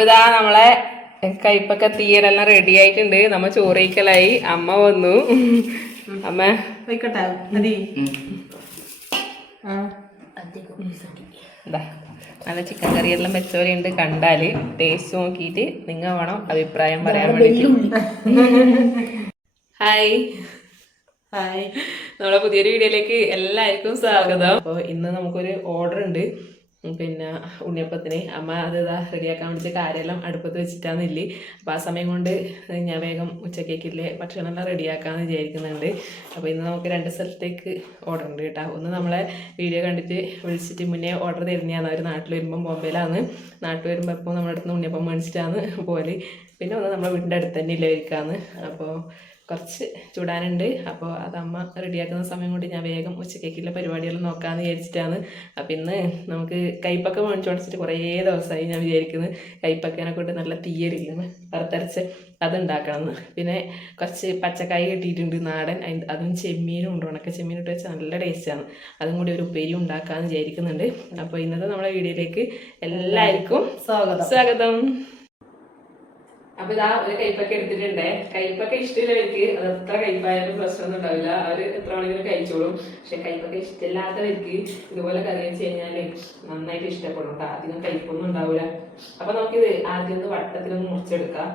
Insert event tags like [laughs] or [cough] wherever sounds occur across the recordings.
അപ്പൊ ഇതാ നമ്മളെ കയ്പൊക്കെ തീരെല്ലാം റെഡി ആയിട്ടുണ്ട്. നമ്മ ചോറിക്കലായി അമ്മ വന്നു. അമ്മ. നല്ല ചിക്കൻ കറിയെല്ലാം വെച്ചവരുണ്ട് കണ്ടാൽ. ടേസ്റ്റ് നോക്കിയിട്ട് നിങ്ങ വേണം അഭിപ്രായം പറയാൻ വേണ്ടി ഹായ് ഹായ് നമ്മളെ പുതിയൊരു വീഡിയോയിലേക്ക് എല്ലാവർക്കും സ്വാഗതം. അപ്പോൾ ഇന്ന് നമുക്കൊരു ഓർഡർ ഉണ്ട്. പിന്നെ ഉണ്ണിയപ്പത്തിന് അമ്മ അത് ഇതാ റെഡിയാക്കാൻ വേണ്ടിയിട്ട് കാര്യമെല്ലാം അടുപ്പത്ത് വെച്ചിട്ടാന്നില്ലേ. അപ്പോൾ ആ സമയം കൊണ്ട് ഞാൻ വേഗം ഉച്ചക്കേക്കില്ലേ ഭക്ഷണമെല്ലാം റെഡിയാക്കാമെന്ന് വിചാരിക്കുന്നുണ്ട്. അപ്പോൾ ഇന്ന് നമുക്ക് രണ്ട് സ്ഥലത്തേക്ക് ഓർഡർ ഉണ്ട് കേട്ടോ. ഒന്ന് നമ്മളെ വീഡിയോ കണ്ടിട്ട് വിളിച്ചിട്ട് മുന്നേ ഓർഡർ തരുന്നതാണ്. അവർ നാട്ടിൽ വരുമ്പം ബോംബെയിലാണ്. നാട്ടിൽ വരുമ്പോൾ ഇപ്പോൾ നമ്മുടെ അടുത്ത് ഉണ്ണിയപ്പം മേടിച്ചിട്ടാണ് പോലെ പിന്നെ ഒന്ന് നമ്മുടെ വീടിന്റെ അടുത്ത് തന്നെ ഇല്ലായിരിക്കാന്ന് അപ്പോൾ കുറച്ച് ചൂടാനുണ്ട്. അപ്പോൾ അത് അമ്മ റെഡിയാക്കുന്ന സമയം കൊണ്ട് ഞാൻ വേഗം ഉച്ചക്കേക്കുള്ള പരിപാടികൾ നോക്കാമെന്ന് വിചാരിച്ചിട്ടാണ്. അപ്പം ഇന്ന് നമുക്ക് കൈപ്പൊക്കെ മേടിച്ചോടിച്ചിട്ട് കുറേ ദിവസമായി ഞാൻ വിചാരിക്കുന്നത് കൈപ്പക്കനെ കൊണ്ട് നല്ല തീയരില്ലെന്ന് വറുത്തരച്ച് അത് ഉണ്ടാക്കണമെന്ന് പിന്നെ കുറച്ച് പച്ചക്കായ കിട്ടിയിട്ടുണ്ട് നാടൻ. അതും ചെമ്മീനും ഉണ്ട്. ഉണക്ക ചെമ്മീൻ ഇട്ട് വെച്ചാൽ നല്ല ടേസ്റ്റാണ്. അതും കൂടി ഒരു ഉപ്പേരി ഉണ്ടാക്കാമെന്ന് വിചാരിക്കുന്നുണ്ട്. അപ്പോൾ ഇന്നത്തെ നമ്മുടെ വീഡിയോയിലേക്ക് എല്ലാവർക്കും സ്വാഗതം. സ്വാഗതം. അപ്പൊ ഇതാ ഒരു കൈപ്പൊക്കെ എടുത്തിട്ടുണ്ടേ. കൈപ്പൊക്കെ ഇഷ്ടമില്ലവർക്ക് അത് എത്ര കൈപ്പായാലും പ്രശ്നമൊന്നും ഉണ്ടാവില്ല. അവർ എത്ര വേണമെങ്കിലും കഴിച്ചോളും. പക്ഷെ കൈപ്പൊക്കെ ഇഷ്ടമില്ലാത്തവർക്ക് ഇതുപോലെ കറി വെച്ച് കഴിഞ്ഞാൽ നന്നായിട്ട് ഇഷ്ടപ്പെടും അധികം കയ്പൊന്നും ഉണ്ടാവില്ല അപ്പൊ നമുക്കിത് ആദ്യം ഒന്ന് വട്ടത്തിലൊന്ന് മുറിച്ചെടുക്കാം.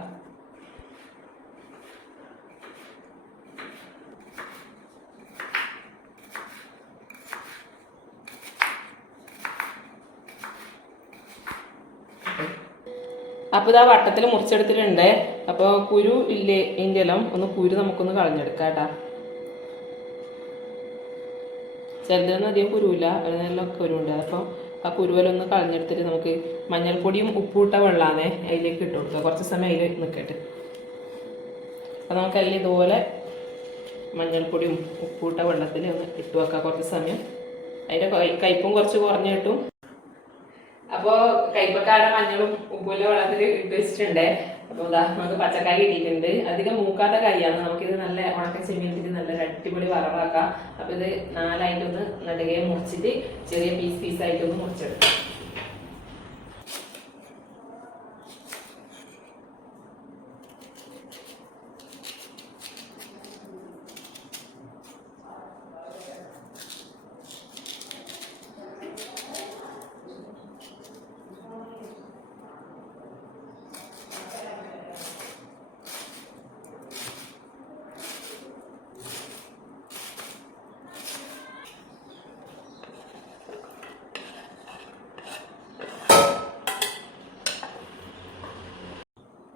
അപ്പോൾ ഇതാ വട്ടത്തിൽ മുറിച്ചെടുത്തിട്ടുണ്ട്. അപ്പോൾ കുരു ഇല്ലേ എങ്കിലും ഒന്ന് കുരു നമുക്കൊന്ന് കളഞ്ഞെടുക്കാം കേട്ടോ. ചെറുതിനൊന്നും അധികം കുരുവില്ല അതിനെല്ലാം കുരുണ്ട് അപ്പോൾ ആ കുരുവലൊന്ന് കളഞ്ഞെടുത്തിട്ട് നമുക്ക് മഞ്ഞൾപ്പൊടിയും ഉപ്പൂട്ട വെള്ളാന്നേ അതിലേക്ക് ഇട്ട് കൊടുക്കുക കുറച്ച് സമയം അതിൽ നിൽക്കട്ടെ അപ്പോൾ അതിൽ ഇതുപോലെ മഞ്ഞൾപ്പൊടിയും ഉപ്പൂട്ട വെള്ളത്തിൽ ഒന്ന് ഇട്ട് വെക്കാം. കുറച്ച് സമയം. അതിന്റെ കയ്പ്പും കയ്പും കുറച്ച് കുറഞ്ഞ് കിട്ടും അപ്പോ കൈപ്പക്കാരുടെ മഞ്ഞളും ഉപ്പുള്ള വെള്ളത്തിൽ ഇട്ട് വെച്ചിട്ടുണ്ട്. അപ്പൊ ഇതാ നമുക്ക് പച്ചക്കായ കിട്ടിയിട്ടുണ്ട്. അധികം മൂക്കാത്ത കായാണ്. നമുക്കിത് നല്ല ഉണക്ക ചെമ്മീനിട്ട് നല്ല ഒരു അടിപൊളി വറവാക്കാം. അപ്പൊ ഇത് നാലായിട്ടൊന്ന് നടുകയെ മുറിച്ചിട്ട് ചെറിയ പീസ് പീസായിട്ടൊന്ന് മുറിച്ചെടുക്കാം.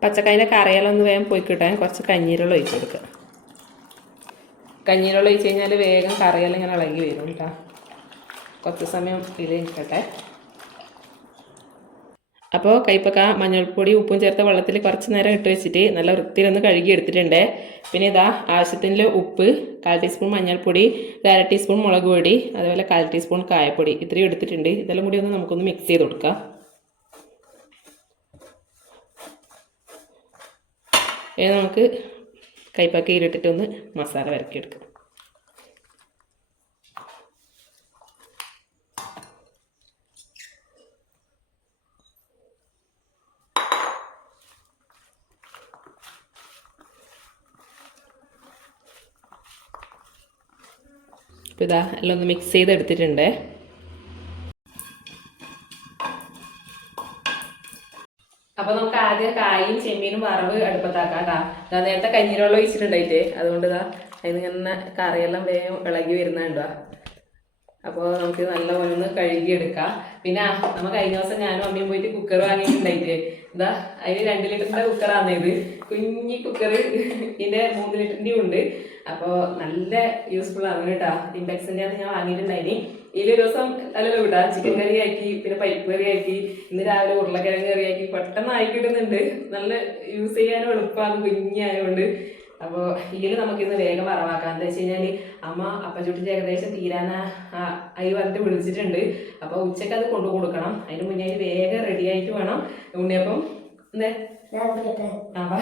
പച്ചക്കായന്റെ കറയെല്ലാം വേഗം പോയി കിട്ടാൻ കുറച്ച് കഞ്ഞീരുള്ള ഒഴിച്ച് കൊടുക്കുക കഞ്ഞീരുള്ള ഒഴിച്ച് കഴിഞ്ഞാൽ വേഗം കറിയെല്ലാം ഇങ്ങനെ ഇളകി വരും കേട്ടോ കുറച്ച് സമയം ഇത് നിൽക്കട്ടെ അപ്പോൾ കൈപ്പക്ക മഞ്ഞൾപ്പൊടി ഉപ്പും ചേർത്ത വെള്ളത്തിൽ കുറച്ച് നേരം ഇട്ട് വെച്ചിട്ട് നല്ല വൃത്തിയിലൊന്ന് കഴുകി എടുത്തിട്ടുണ്ട്. പിന്നെ ഇതാ ആവശ്യത്തിന് ഉപ്പ് കാൽ ടീസ്പൂൺ മഞ്ഞൾപ്പൊടി അര ടീസ്പൂൺ മുളക് പൊടി അതുപോലെ കാൽ ടീസ്പൂൺ കായപ്പൊടി. ഇത്രയും എടുത്തിട്ടുണ്ട്. ഇതെല്ലാം കൂടി ഒന്ന് നമുക്കൊന്ന് മിക്സ് ചെയ്ത് കൊടുക്കാം. ഇനി നമുക്ക് കൈപ്പക്കയിലിട്ടിട്ട് ഒന്ന് മസാല വരക്കിയെടുക്കാം അപ്പോൾ ഇതാ എല്ലാം ഒന്ന് മിക്സ് ചെയ്തെടുത്തിട്ടുണ്ട് അപ്പൊ നമുക്ക് ആദ്യം കായും ചെമ്മീനും വറവ് അടുപ്പത്താക്കാം കേട്ടാ നേരത്തെ കഞ്ഞിരവെള്ളം ഒഴിച്ചിട്ടുണ്ടായിട്ടേ അതുകൊണ്ട് ഇതാ അതിന് ഇങ്ങനെ കറിയെല്ലാം വേഗം ഇളകി വരുന്നുണ്ടോ അപ്പോൾ നമുക്ക് നല്ല പോലെ ഒന്ന് കഴുകിയെടുക്കാം. പിന്നെ നമ്മൾ കഴിഞ്ഞ ദിവസം ഞാനും അമ്മയും പോയിട്ട് കുക്കർ വാങ്ങിയിട്ടുണ്ടായിട്ട് ഇതാ അതിന് രണ്ട് ലിറ്ററിന്റെ കുക്കറാണ് ഇത്. കുഞ്ഞി കുക്കർ ഇതിന്റെ മൂന്ന് ലിറ്ററിന്റെയും ഉണ്ട്. അപ്പോൾ നല്ല യൂസ്ഫുൾ ആണ് കേട്ടാ ഇൻഡക്സിന്റെ ഞാൻ വാങ്ങിയിട്ടുണ്ടായിനി. ഇതിൽ ഒരു ദിവസം അല്ലല്ലോ വിടാ ചിക്കൻ കറി ആക്കി പിന്നെ പരിപ്പ് കറി ആക്കി ഇന്ന് രാവിലെ ഉരുളക്കിഴങ്ങ് കറി ആക്കി പെട്ടെന്ന് ആയി കിട്ടുന്നുണ്ട്. നല്ല യൂസ് ചെയ്യാനും എളുപ്പമാണ് കുഞ്ഞായതുകൊണ്ട് അപ്പോൾ ഇതിൽ നമുക്കിന്ന് വേഗം വറവാക്കാം. എന്താ വെച്ച് കഴിഞ്ഞാൽ അമ്മ അപ്പച്ചുട്ടിന്റെ ഏകദേശം തീരാന അരി പറഞ്ഞിട്ട് വിളിച്ചിട്ടുണ്ട്. അപ്പോൾ ഉച്ചയ്ക്ക് അത് കൊണ്ടു കൊടുക്കണം. അതിന് മുന്നേ വേഗം റെഡി ആയിട്ട് വേണം. ഉണ്ണിയപ്പം എന്തേ? അപ്പം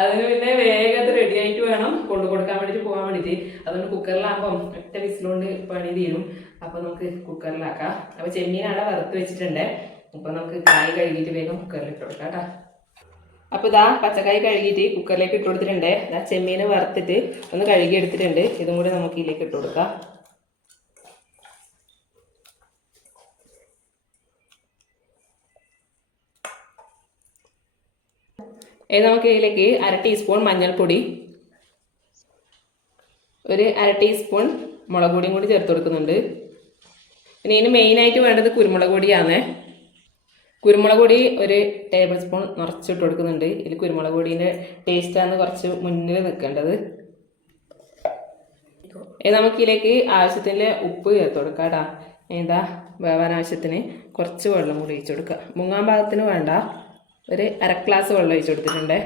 അതിന് പിന്നെ വേഗം അത് റെഡി ആയിട്ട് വേണം. കൊണ്ടു കൊടുക്കാൻ വേണ്ടിട്ട് പോകാൻ വേണ്ടിട്ട്. അതുകൊണ്ട് കുക്കറിലാകുമ്പം ഒറ്റ വിസിലുകൊണ്ട് പണി തീരും. അപ്പൊ നമുക്ക് കുക്കറിലാക്കാം. അപ്പൊ ചെമ്മീനാണ് വറുത്ത് വെച്ചിട്ടുണ്ട്. അപ്പോൾ നമുക്ക് കായ് കഴുകിയിട്ട് വേഗം കുക്കറിൽ ഇട്ട് കൊടുക്കാം കേട്ടോ. അപ്പോൾ ഇതാ പച്ചക്കായ് കഴുകിയിട്ട് കുക്കറിലേക്ക് ഇട്ട് കൊടുത്തിട്ടുണ്ട്. ഇതാ ചെമ്മീൻ വറുത്തിട്ട് ഒന്ന് കഴുകി എടുത്തിട്ടുണ്ട്. ഇതും കൂടി നമുക്ക് ഇതിലേക്ക് ഇട്ട് കൊടുക്കാം. ഇനി നമുക്ക് ഇതിലേക്ക് അര ടീസ്പൂൺ മഞ്ഞൾപ്പൊടി ഒരു അര ടീസ്പൂൺ മുളക് പൊടിയും കൂടി ചേർത്ത് കൊടുക്കുന്നുണ്ട്. പിന്നെ ഇതിന് മെയിനായിട്ട് വേണ്ടത് കുരുമുളക് പൊടിയാണ് കുരുമുളക് പൊടി ഒരു ടേബിൾ സ്പൂൺ നിറച്ചിട്ട് കൊടുക്കുന്നുണ്ട്. ഇതിൽ കുരുമുളക് പൊടീന്റെ ടേസ്റ്റാണ് കുറച്ച് മുന്നിൽ നിൽക്കേണ്ടത്. നമുക്കിതിലേക്ക് ആവശ്യത്തിന് ഉപ്പ് ചേർത്ത് കൊടുക്കാം കേട്ടോ ഏതാ? വേവാൻ ആവശ്യത്തിന് കുറച്ച് വെള്ളം കൂടി ഒഴിച്ചു കൊടുക്കുക. മുങ്ങാൻ ഭാഗത്തിന് വേണ്ട. ഒരു അര ഗ്ലാസ് വെള്ളം ഒഴിച്ചു കൊടുത്തിട്ടുണ്ട്.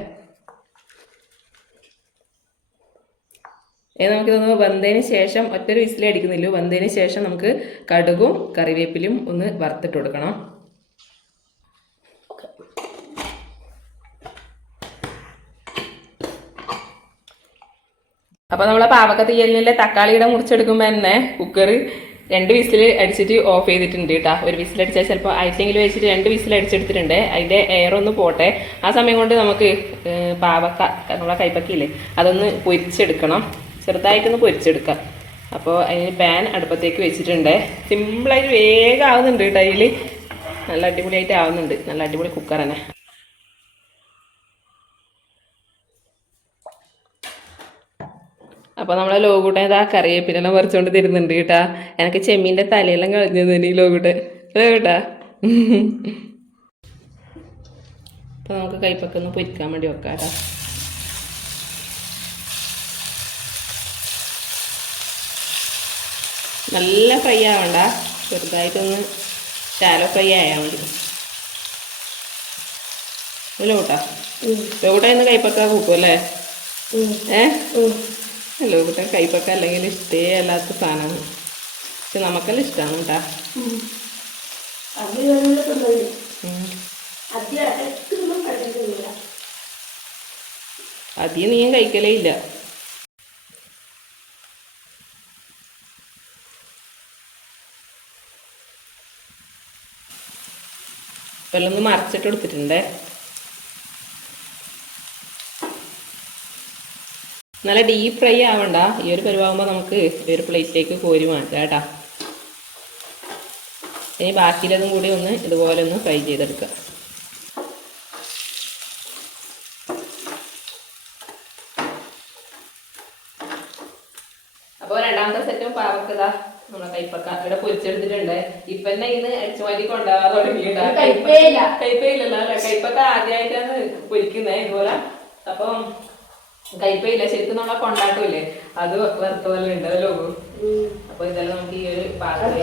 ഇനി തോന്നുന്നു വെന്തതിന് ശേഷം ഒറ്റൊരു വിസിലേ അടിക്കുന്നില്ല വെന്തതിന് ശേഷം നമുക്ക് കടുകും കറിവേപ്പിലും ഒന്ന് വറുത്തിട്ട് കൊടുക്കണം. അപ്പോൾ നമ്മളെ പാവക്ക തീയലിലെ തക്കാളിയുടെ മുറിച്ചെടുക്കുമ്പോൾ തന്നെ കുക്കർ രണ്ട് വിസിൽ അടിച്ചിട്ട് ഓഫ് ചെയ്തിട്ടുണ്ട് കേട്ടോ. ഒരു വിസിൽ അടിച്ചാൽ ചിലപ്പോൾ ഐറ്റെങ്കിൽ വെച്ചിട്ട് രണ്ട് വിസിൽ അടിച്ചെടുത്തിട്ടുണ്ട്. അതിന്റെ എയർ ഒന്ന് പോട്ടെ. ആ സമയം കൊണ്ട് നമുക്ക് പാവക്ക നമ്മളെ കൈപ്പക്കിയില്ലേ അതൊന്ന് പൊരിച്ചെടുക്കണം. ചെറുതായിട്ടൊന്ന് പൊരിച്ചെടുക്കാം. അപ്പോൾ അതിന് പാൻ അടുപ്പത്തേക്ക് വെച്ചിട്ടുണ്ട്. സിമ്പിളായിട്ട് വേഗം ആവുന്നുണ്ട് കേട്ടോ അതിൽ നല്ല അടിപൊളിയായിട്ട് ആവുന്നുണ്ട്. നല്ല അടിപൊളി കുക്കർ തന്നെ. അപ്പോൾ നമ്മളെ ലോകൂട്ടൻ ഇതാ കറിയേപ്പിനെല്ലാം പറിച്ചുകൊണ്ട് തരുന്നുണ്ട് കേട്ടാ. എനിക്ക് ചെമ്മീന്റെ തലയെല്ലാം കളഞ്ഞത് ഈ ലോകൂട്ടൻ. കേട്ടാ? അപ്പോൾ നമുക്ക് കൈപ്പൊക്കെ ഒന്ന് പൊരിക്കാൻ വേണ്ടി വെക്കാം കേട്ടാ നല്ല ഫ്രൈ ആവണ്ട ചെറുതായിട്ടൊന്ന് ശാലോ ഫ്രൈ ആയാൽ മതി. ലോട്ടാ ലോട്ട ഇന്ന് കൈപ്പൊക്കെ കൂട്ടും അല്ലേ? ഏ? ഇവിടെ കൈപ്പൊക്ക അല്ലെങ്കിൽ ഇഷ്ടേ അല്ലാത്ത സാധനമാണ് പക്ഷെ നമുക്കെല്ലാം ഇഷ്ടമാണ് കേട്ടാ. അധികം നീയും കഴിക്കലേ ഇല്ല. ഒന്ന് മറച്ചിട്ട് കൊടുത്തിട്ടുണ്ടേ. നല്ല ഡീപ്പ് ഫ്രൈ ആവണ്ട. ഈ ഒരു പരിവാകുമ്പോൾ നമുക്ക് ഈ ഒരു പ്ലേറ്റിലേക്ക് കോരി മാറ്റാം കേട്ടാ. ഇനി ബാക്കിയിലതും കൂടി ഒന്ന് ഇതുപോലെ ഒന്ന് ഫ്രൈ ചെയ്തെടുക്കുക അപ്പോൾ രണ്ടാമത്തെ സെറ്റും പാവക്കത നമ്മളെ കൈപ്പക്ക. ഇവിടെ പൊരിച്ചെടുത്തിട്ടുണ്ട്. ഇപ്പൊ തന്നെ ഇന്ന് അടിച്ചുമാരി കൊണ്ടുപോകാൻ തുടങ്ങിയിട്ടാ. കയ്പേയില്ല. കൈപ്പയില്ലല്ലോ അല്ലെ? കൈപ്പക്ക ആദ്യമായിട്ടാണ് പൊരിക്കുന്നത് ഇതുപോലെ. അപ്പം കൈപ്പയില്ല. ശരിക്കും നമ്മളെ കൊണ്ടാട്ടില്ലേ അത് വെറുത്ത പോലെ ഉണ്ടല്ലോ അപ്പൊ ഇതെല്ലാം നമുക്ക് ഈ ഒരു പാത്രം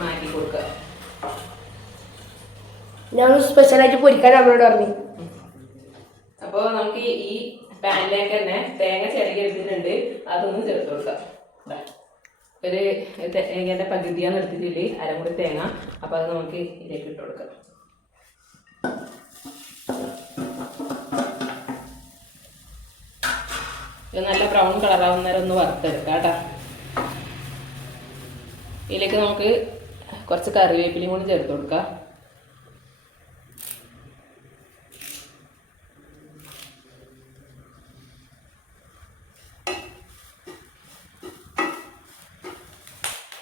മാറ്റി കൊടുക്കുക. ഞങ്ങൾ സ്പെഷ്യലായിട്ട് പൊരിക്കാൻ അവരോട് പറഞ്ഞു. അപ്പോൾ നമുക്ക് ഈ- പാനിലേക്ക് തന്നെ തേങ്ങ ചിരകി എടുത്തിട്ടുണ്ട്. അതൊന്നും ചേർത്ത് കൊടുക്കാം. ഒരു തേങ്ങേന്റെ പകുതിയാണ് എടുത്തിട്ടില്ല അരമുറി തേങ്ങ. അപ്പോൾ അത് നമുക്ക് ഇതിലേക്ക് ഇട്ട് കൊടുക്കാം. ഇത് നല്ല ബ്രൗൺ കളറാവുന്ന നേരം ഒന്ന് വറുത്തെടുക്കാം കേട്ടോ. ഇതിലേക്ക് നമുക്ക് കുറച്ച് കറിവേപ്പിലയും കൂടി ചേർത്ത് കൊടുക്കാം.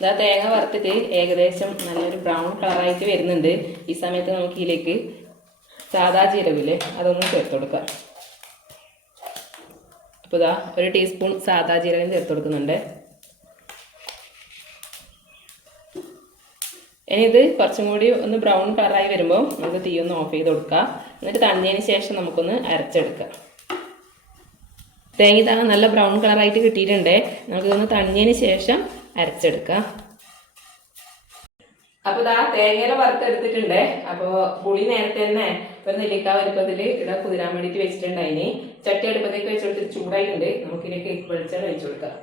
ഇതാ തേങ്ങ വറുത്തിട്ട് ഏകദേശം നല്ലൊരു ബ്രൗൺ കളറായിട്ട് വരുന്നുണ്ട്. ഈ സമയത്ത് നമുക്ക് ഇതിലേക്ക് സാദാ ജീരകമില്ലേ അതൊന്ന് ചേർത്ത് കൊടുക്കാം. അപ്പോൾ ഇതാ ഒരു ടീസ്പൂൺ സാദാ ജീരകം ചേർത്ത് കൊടുക്കുന്നുണ്ട്. ഇനി ഇത് കുറച്ചും കൂടി ഒന്ന് ബ്രൗൺ കളറായി വരുമ്പോൾ നമുക്ക് തീ ഒന്ന് ഓഫ് ചെയ്ത് കൊടുക്കുക എന്നിട്ട് തണിഞ്ഞതിന് ശേഷം നമുക്കൊന്ന് അരച്ചെടുക്കാം. തേങ്ങ നല്ല ബ്രൗൺ കളറായിട്ട് കിട്ടിയിട്ടുണ്ട്. നമുക്കിതൊന്ന് തണിഞ്ഞതിന് ശേഷം അരച്ചെടുക്കാം അപ്പൊ ഇതാ തേങ്ങയില വറുത്തെടുത്തിട്ടുണ്ട് അപ്പോൾ പുളി നേരത്തെ തന്നെ ഒരു നെല്ലിക്ക വലുപ്പത്തിൽ ഇവിടെ കുതിരാൻ വേണ്ടിയിട്ട് വെച്ചിട്ടുണ്ട് അതിന് ചട്ടി അടുപ്പത്തേക്ക് വെച്ച് കൊടുത്തിട്ട് ചൂടായിട്ടുണ്ട്. നമുക്കിതിലേക്ക് വെളിച്ചെണ്ണ ഒഴിച്ചു കൊടുക്കാം.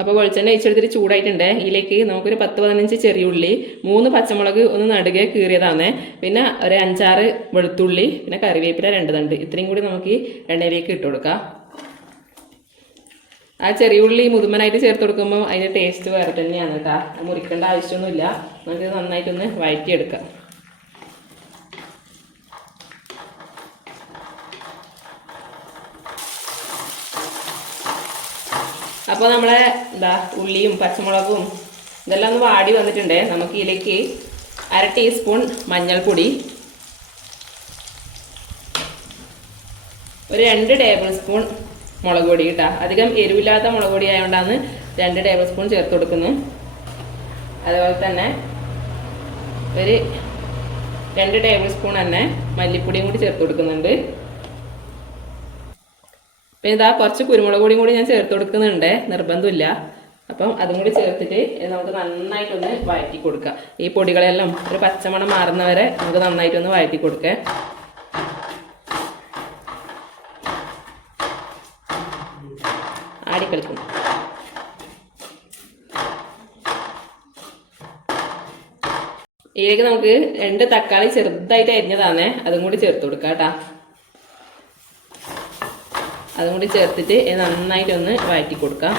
അപ്പോൾ വെളിച്ചെണ്ണ ഒഴിച്ചെടുത്തിട്ട് ചൂടായിട്ടുണ്ട്. ഇതിലേക്ക് നമുക്കൊരു പത്ത് പതിനഞ്ച് ചെറിയ ഉള്ളി മൂന്ന് പച്ചമുളക് ഒന്ന് നടുകെ കീറിയതാണ്. പിന്നെ ഒരു അഞ്ചാറ് വെളുത്തുള്ളി പിന്നെ കറിവേപ്പില രണ്ട് തണ്ട് ഇത്രയും കൂടി നമുക്ക് ഈ എണ്ണയിലേക്ക് ഇട്ട് കൊടുക്കാം. ആ ചെറിയ ഉള്ളി മുതുമനായിട്ട് ചേർത്ത് കൊടുക്കുമ്പോൾ അതിന്റെ ടേസ്റ്റ് വേറെ തന്നെയാണ് കേട്ടോ. മുറിക്കേണ്ട ആവശ്യമൊന്നുമില്ല. നമുക്ക് നന്നായിട്ടൊന്ന് വഴറ്റിയെടുക്കാം. അപ്പോൾ നമ്മളെ എന്താ ഉള്ളിയും പച്ചമുളകും ഇതെല്ലാം ഒന്ന് വാടി വന്നിട്ടുണ്ട്. നമുക്ക് ഇതിലേക്ക് അര ടീസ്പൂൺ മഞ്ഞൾപ്പൊടി ഒരു രണ്ട് ടേബിൾ സ്പൂൺ മുളക് പൊടി കേട്ടോ അധികം എരിവില്ലാത്ത മുളക് പൊടി ആയതുകൊണ്ടാണ് രണ്ട് ടേബിൾ സ്പൂൺ ചേർത്ത് കൊടുക്കുന്നു. അതുപോലെ തന്നെ ഒരു രണ്ട് ടേബിൾ സ്പൂൺ തന്നെ മല്ലിപ്പൊടിയും കൂടി ചേർത്ത് കൊടുക്കുന്നുണ്ട്. പിന്നെ ഇതാ കുറച്ച് കുരുമുളക് പൊടിയും കൂടി ഞാൻ ചേർത്ത് കൊടുക്കുന്നുണ്ട്. നിർബന്ധമില്ല. അപ്പം അതും കൂടി ചേർത്തിട്ട് നമുക്ക് നന്നായിട്ടൊന്ന് വഴറ്റി കൊടുക്കുക ഈ പൊടികളെല്ലാം ഒരു പച്ചമണം മാറുന്നവരെ നമുക്ക് നന്നായിട്ടൊന്ന് വഴറ്റി കൊടുക്കേ. ആടിക്കളിക്കും ഇതിലേക്ക് നമുക്ക് രണ്ട് തക്കാളി ചെറുതായിട്ട് അരിഞ്ഞതാണേ. അതും കൂടി ചേർത്ത് കൊടുക്കാം കേട്ടാ. അതും കൂടി ചേർത്തിട്ട് നന്നായിട്ടൊന്ന് വഴറ്റി കൊടുക്കാം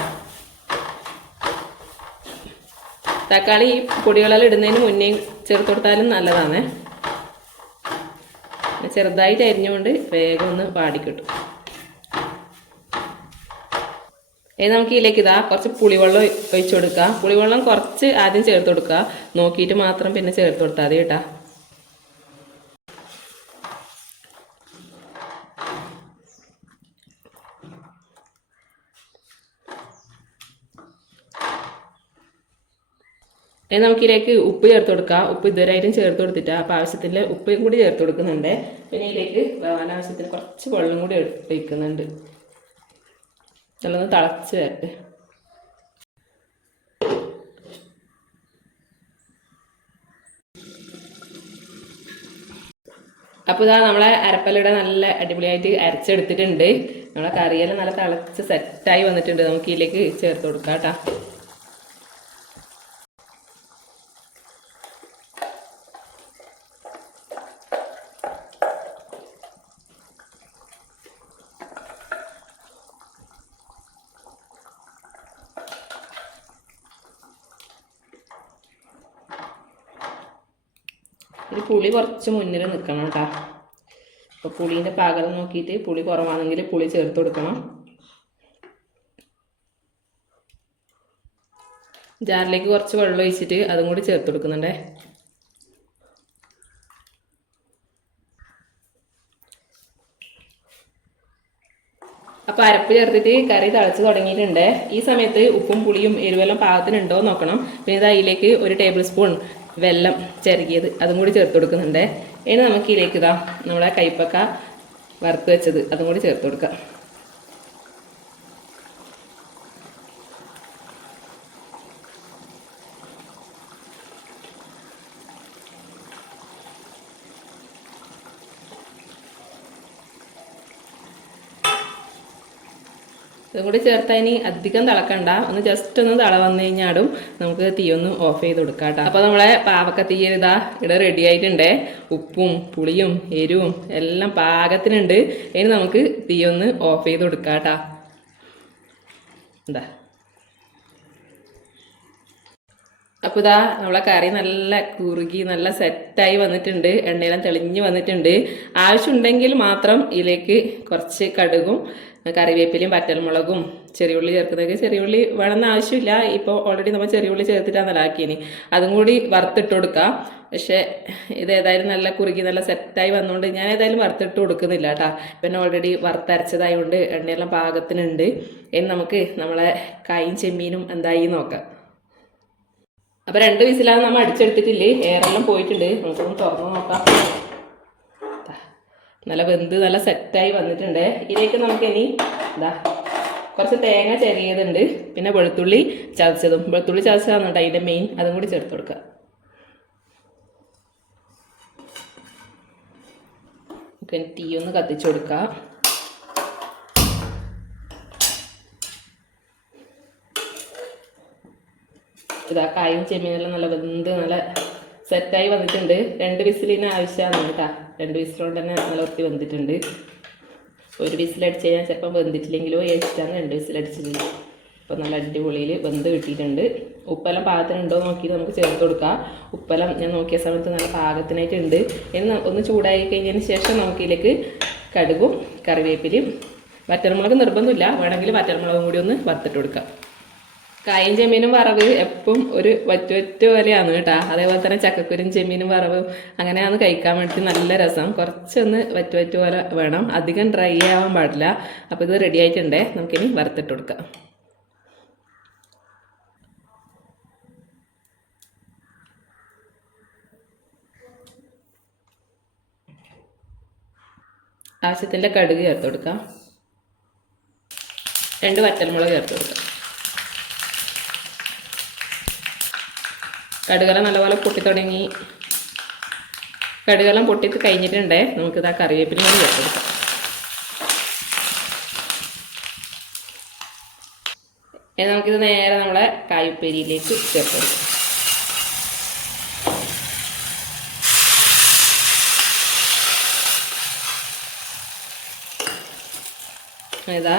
തക്കാളി ഈ പൊടികളെല്ലാം ഇടുന്നതിന് മുന്നേ ചേർത്ത് കൊടുത്താലും നല്ലതാണ്. ചെറുതായിട്ട് അരിഞ്ഞുകൊണ്ട് വേഗം ഒന്ന് വാടിക്കിട്ടും. ഇനി നമുക്ക് ഇതിലേക്ക് ഇതാ കുറച്ച് പുളിവെള്ളം ഒഴിച്ചു കൊടുക്കുക പുളിവെള്ളം കുറച്ച് ആദ്യം ചേർത്ത് കൊടുക്കുക. നോക്കിയിട്ട് മാത്രം പിന്നെ ചേർത്ത് കൊടുത്താൽ മതി കേട്ടാ. ഇനി നമുക്കിതിലേക്ക് ഉപ്പ് ചേർത്ത് കൊടുക്കാം. ഉപ്പ് ഇതുവരെയായിട്ടും ചേർത്ത് കൊടുത്തിട്ട് അപ്പോൾ ആവശ്യത്തിന് ഉപ്പും കൂടി ചേർത്ത് കൊടുക്കുന്നുണ്ട്. പിന്നെ ഇതിലേക്ക് വേവാൻ കുറച്ച് വെള്ളം കൂടി വയ്ക്കുന്നുണ്ട് നല്ലൊന്ന് തിളച്ച് വരട്ടെ. അപ്പോൾ ഇതാ നമ്മളെ അരപ്പലയുടെ നല്ല അടിപൊളിയായിട്ട് അരച്ചെടുത്തിട്ടുണ്ട്. നമ്മളെ കറിയെല്ലാം നല്ല തിളച്ച് സെറ്റായി വന്നിട്ടുണ്ട്. നമുക്ക് ഇതിലേക്ക് ചേർത്ത് കൊടുക്കാം കേട്ടോ ഒരു പുളി കുറച്ച് മുന്നിൽ നിൽക്കണം കേട്ടോ. അപ്പോൾ പുളീന്റെ പാകം നോക്കിയിട്ട് പുളി കുറവാണെങ്കിൽ പുളി ചേർത്ത് കൊടുക്കണം. ജാറിലേക്ക് കുറച്ച് വെള്ളം ഒഴിച്ചിട്ട് അതും കൂടി ചേർത്ത് കൊടുക്കുന്നുണ്ടേ. അപ്പോൾ അരപ്പ് ചേർത്തിട്ട് കറി തിളച്ച് തുടങ്ങിയിട്ടുണ്ട്. ഈ സമയത്ത് ഉപ്പും പുളിയും എരിവെല്ലാം പാകത്തിനുണ്ടോ നോക്കണം. പിന്നെ ഇത് അതിലേക്ക് ഒരു ടേബിൾ സ്പൂൺ വെല്ലം ചിരകിയത് അതും കൂടി ചേർത്ത് കൊടുക്കുന്നുണ്ട്. ഇനി നമുക്ക് ഇതിലേക്ക് ഇതാ നമ്മളെ കൈപ്പക്ക വറുത്ത് വെച്ചത് അതും കൂടി ചേർത്ത് കൊടുക്കാം. ഇതും കൂടി ചേർത്താൽ ഇനി അധികം തിളക്കണ്ട. ഒന്ന് ജസ്റ്റ് ഒന്ന് തിള വന്നു കഴിഞ്ഞാലും നമുക്ക് തീ ഒന്ന് ഓഫ് ചെയ്ത് കൊടുക്കാം കേട്ടോ അപ്പോൾ നമ്മളെ പാവക്ക തീ ഇതാ ഇവിടെ റെഡി ആയിട്ടുണ്ടേ. ഉപ്പും പുളിയും എരിവും എല്ലാം പാകത്തിനുണ്ട്. ഇനി നമുക്ക് തീയൊന്ന് ഓഫ് ചെയ്ത് കൊടുക്കാം കേട്ടോ എന്താ അപ്പോൾ ഇതാ നമ്മളെ കറി നല്ല കുറുകി നല്ല സെറ്റായി വന്നിട്ടുണ്ട്. എണ്ണയെല്ലാം തെളിഞ്ഞ് വന്നിട്ടുണ്ട്. ആവശ്യമുണ്ടെങ്കിൽ മാത്രം ഇതിലേക്ക് കുറച്ച് കടുകും കറിവേപ്പിലയും പറ്റൽമുളകും ചെറിയുള്ളി ചേർക്കുന്നതൊക്കെ ചെറിയുള്ളി വേണമെന്ന് ആവശ്യമില്ല. ഇപ്പോൾ ഓൾറെഡി നമ്മൾ ചെറിയുള്ളി ചേർത്തിട്ടാണ് ആക്കിയിനി അതും കൂടി വറുത്തിട്ട് കൊടുക്കാം. പക്ഷേ ഇത് ഏതായാലും നല്ല കുറുകി നല്ല സെറ്റായി വന്നുകൊണ്ട് ഞാൻ ഏതായാലും വറുത്തിട്ട് കൊടുക്കുന്നില്ല കേട്ടോ പിന്നെ ഓൾറെഡി വറുത്തരച്ചതായതുകൊണ്ട് എണ്ണയെല്ലാം പാകത്തിനുണ്ട്. ഇനി നമുക്ക് നമ്മളെ കായും ചെമ്മീനും എന്തായി നോക്കാം. അപ്പോൾ രണ്ട് വിസിലാണ് നമ്മൾ അടിച്ചെടുത്തിട്ടില്ലേ? എയറെല്ലാം പോയിട്ടുണ്ട്. നമുക്കൊന്ന് തുറന്ന് നോക്കാം. നല്ല വെന്ത് നല്ല സെറ്റായി വന്നിട്ടുണ്ട്. ഇതിലേക്ക് നമുക്ക് ഇനി എന്താ കുറച്ച് തേങ്ങ ചെറിയതുണ്ട് പിന്നെ വെളുത്തുള്ളി ചതച്ചതും. വെളുത്തുള്ളി ചതച്ചതാണ് അതിന്റെ മെയിൻ അതും കൂടി ചേർത്ത് കൊടുക്കുക ഇനി തീ ഒന്ന് കത്തിച്ചു കൊടുക്കാം. ഇതാ കായും ചെമ്മീനെല്ലാം നല്ല വെന്ത് നല്ല സെറ്റായി വന്നിട്ടുണ്ട്. രണ്ട് വിസിലിന് ആവശ്യമാണ് കേട്ടോ. രണ്ട് വിസിലുകൊണ്ട് തന്നെ നല്ല വൃത്തി വന്നിട്ടുണ്ട്. ഒരു വിസിലടിച്ച് കഴിഞ്ഞാൽ ചിലപ്പം വെന്തിട്ടില്ലെങ്കിലോ ഏച്ചിട്ടാണ് രണ്ട് വിസിലടിച്ചിട്ടുണ്ട് അപ്പോൾ നല്ല അടിപൊളിയിൽ വെന്ത് കിട്ടിയിട്ടുണ്ട്. ഉപ്പെല്ലാം പാകത്തിനുണ്ടോ നോക്കിയിട്ട് നമുക്ക് ചേർത്ത് കൊടുക്കാം. ഉപ്പെല്ലാം ഞാൻ നോക്കിയ സമയത്ത് നല്ല പാകത്തിനായിട്ടുണ്ട്. എന്ന് ഒന്ന് ചൂടായി കഴിഞ്ഞതിന് ശേഷം നമുക്കിതിലേക്ക് കടുകും കറിവേപ്പിലയും വറ്റൽമുളക് നിർബന്ധമില്ല. വേണമെങ്കിൽ വറ്റൽമുളകും കൂടി ഒന്ന് വറുത്തിട്ട് കൊടുക്കാം. കായും ചെമ്മീനും വറവ് എപ്പം ഒരു വറ്റ വറ്റ പോലെയാണ് കേട്ടോ. അതേപോലെ തന്നെ ചക്കക്കുരും ചെമ്മീനും വറവും അങ്ങനെയാണ് കഴിക്കാൻ വേണ്ടി നല്ല രസം. കുറച്ചൊന്ന് വറ്റ വറ്റ പോലെ വേണം. അധികം ഡ്രൈ ആവാൻ പാടില്ല. അപ്പോൾ ഇത് റെഡി ആയിട്ടുണ്ടേ. നമുക്കിനി വറുത്തിട്ട് കൊടുക്കാം. ആവശ്യത്തിന്റെ കടുക് ചേർത്ത് കൊടുക്കാം. രണ്ട് വറ്റൽമുളക് ചേർത്ത് കൊടുക്കാം. കടുകെല്ലാം നല്ലപോലെ പൊട്ടി തുടങ്ങി. കടുകെല്ലാം പൊട്ടിത്ത് കഴിഞ്ഞിട്ടുണ്ടേ. നമുക്കിത് ആ കറിവേപ്പില കൂടി വെച്ചെടുക്കാം ഇനി നമുക്കിത് നേരെ നമ്മളെ കായുപ്പേരിയിലേക്ക് ചേർക്കാം ഇതാ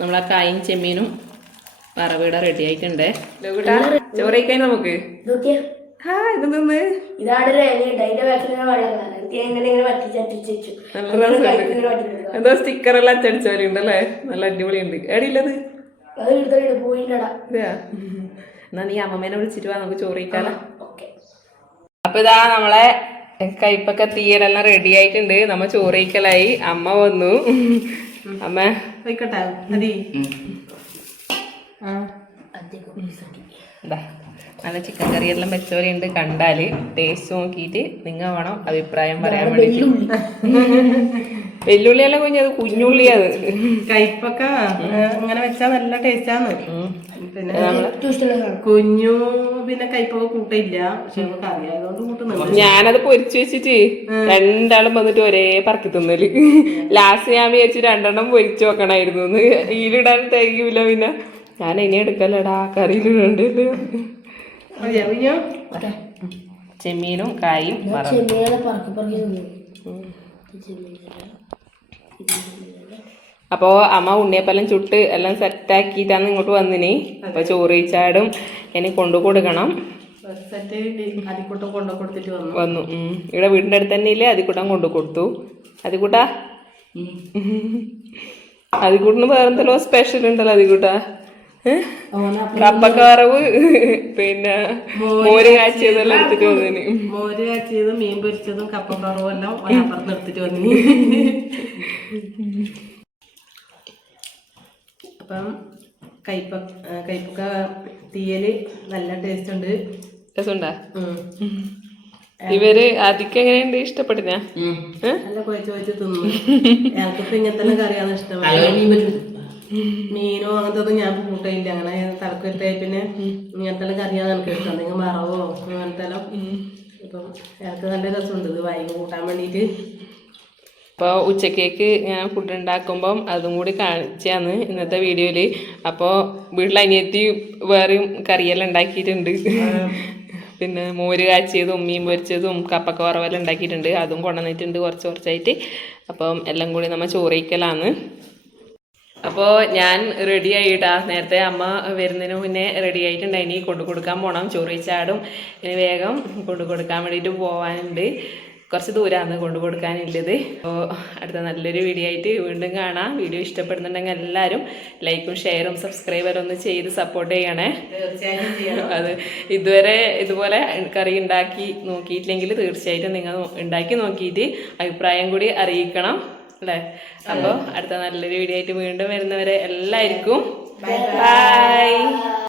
നമ്മളെ കായും ചെമ്മീനും വറവിട റെഡി ആയിട്ടുണ്ടേ. ചോറ് കഴിക്കാൻ നമുക്ക്? എന്തോ ആ എല്ലാം അച്ചടിച്ചവരുണ്ടല്ലേ നല്ല അടിപൊളിയുണ്ട്. എടിയില്ലത് എന്നാ നീ അമ്മമ്മേനെ വിളിച്ചിട്ട് വാ നമുക്ക് ചോറ് കഴിക്കാലോ. അപ്പൊ ഇതാ നമ്മളെ കയ്പൊക്കെ തീയലെല്ലാം റെഡി ആയിട്ടുണ്ട്. നമ്മ ചോറ് കഴിക്കലായി. അമ്മ വന്നു. അമ്മ. ഇതാ നല്ല ചിക്കൻ കറി എല്ലാം വെച്ചവരുണ്ട് കണ്ടാൽ. ടേസ്റ്റ് നോക്കിയിട്ട് നിങ്ങൾ വേണം അഭിപ്രായം പറയാൻ വേണ്ടി വെല്ലുള്ളി അല്ല [laughs] കുഞ്ഞത് കുഞ്ഞുള്ളി അത്. കയ്പൊക്കെ അങ്ങനെ വെച്ചാൽ നല്ല ടേസ്റ്റാണ് പിന്നെ കുഞ്ഞു പിന്നെ കയ്പൊക്കെ കൂട്ടില്ല. പക്ഷെ നമുക്ക് അറിയായതുകൊണ്ട് കൂട്ടുന്നുണ്ട്. ഞാനത് പൊരിച്ചു വെച്ചിട്ട് രണ്ടാളും വന്നിട്ട് ഒരേ പറക്കി തിന്നൽ. ലാസ്റ്റ് ഞാൻ വിചാരിച്ചു രണ്ടെണ്ണം പൊരിച്ചു വെക്കണായിരുന്നു. ഈലിടാൻ തികയൂല പിന്നെ. ഞാൻ ഇനി മതിയോ കുഞ്ഞു ചെമ്മീനും കായും അപ്പോ അമ്മ ഉണ്ണിയപ്പലം ചുട്ട് എല്ലാം സെറ്റാക്കിയിട്ടാണ് ഇങ്ങോട്ട് വന്നിനി. അപ്പൊ ചോറ് കഴിച്ചാടും ഇനി കൊണ്ടു കൊടുക്കണം. വന്നു. ഇവിടെ വീടിന്റെ അടുത്ത് തന്നെ ഇല്ലേ? അതിക്കൂട്ടം കൊണ്ടു കൊടുത്തു. അതിക്കൂട്ടാ അതിക്കൂട്ടിന് വേറെന്തല്ലോ സ്പെഷ്യൽ ഉണ്ടല്ലോ അതിക്കൂട്ടാ കപ്പക്ക വറവ് പിന്നെ മോര് കാച്ചിയതെല്ലാം എടുത്തിട്ട് വന്നിന്. മോര് കാച്ചിയതും മീൻ പൊരിച്ചതും കപ്പക്കാറവും എല്ലാം അപ്പുറത്ത് എടുത്തിട്ട് വന്നു അപ്പം കൈപ്പ കൈപ്പക്ക തീയൽ നല്ല ടേസ്റ്റ് ഉണ്ട്. രസമുണ്ടാ. ഇവർ അധികം എങ്ങനെയുണ്ട്? ഇഷ്ടപ്പെടുന്ന നല്ല കുഴച്ച് കുഴച്ച് തിന്നു. ഞങ്ങൾക്കിപ്പോ ഇങ്ങനത്തെ കറിയാണ് ഇഷ്ടം. മീനോ അങ്ങനത്തെ ഞാൻ കൂട്ടയില്ല അങ്ങനെ തലക്കുരുത്തെ പിന്നെ ഇങ്ങനത്തെ കറിയാണ് എനിക്ക് ഇഷ്ടം എന്തെങ്കിലും മറവോ അങ്ങനത്തെ ഇപ്പം എനിക്ക് നല്ല രസമുണ്ട്. ഇത് വൈകി കൂട്ടാൻ വേണ്ടിയിട്ട് അപ്പോൾ ഉച്ചക്കേക്ക് ഞാൻ ഫുഡ് ഉണ്ടാക്കുമ്പം അതും കൂടി കാണിച്ചാന്ന് ഇന്നത്തെ വീഡിയോയിൽ അപ്പോൾ വീട്ടിൽ അനിയത്തി വേറെയും കറിയെല്ലാം ഉണ്ടാക്കിയിട്ടുണ്ട്. പിന്നെ മോര് കാച്ചിയതും മീൻ പൊരിച്ചതും കപ്പക്ക വറവെല്ലാം ഉണ്ടാക്കിയിട്ടുണ്ട്. അതും കൊണ്ടുവന്നിട്ടുണ്ട് കുറച്ച് കുറച്ചായിട്ട്. അപ്പം എല്ലാം കൂടി നമ്മൾ ചോറിക്കലാണ് അപ്പോൾ ഞാൻ റെഡി ആയിട്ടാ. നേരത്തെ അമ്മ വരുന്നതിന് മുന്നേ റെഡി ആയിട്ടുണ്ടായി ഇനി കൊണ്ടു കൊടുക്കാൻ പോകണം ചൊറിച്ചാടും ഇനി വേഗം കൊണ്ടു കൊടുക്കാൻ വേണ്ടിയിട്ട് പോകാനുണ്ട് കുറച്ച് ദൂരമാണ് കൊണ്ടു കൊടുക്കാനുള്ളത് അപ്പോൾ അടുത്ത നല്ലൊരു വീഡിയോ ആയിട്ട് വീണ്ടും കാണാം. വീഡിയോ ഇഷ്ടപ്പെടുന്നുണ്ടെങ്കിൽ എല്ലാവരും ലൈക്കും ഷെയറും സബ്സ്ക്രൈബറും ഒന്ന് ചെയ്ത് സപ്പോർട്ട് ചെയ്യണേ. അത് ഇതുവരെ ഇതുപോലെ കറി ഉണ്ടാക്കി നോക്കിയിട്ടില്ലെങ്കിൽ തീർച്ചയായിട്ടും നിങ്ങൾ ഉണ്ടാക്കി നോക്കിയിട്ട് അഭിപ്രായം കൂടി അറിയിക്കണം. അല്ലേ? അപ്പോൾ അടുത്ത നല്ലൊരു വീഡിയോ ആയിട്ട് വീണ്ടും വരുന്നവരെ എല്ലാവർക്കും ബൈ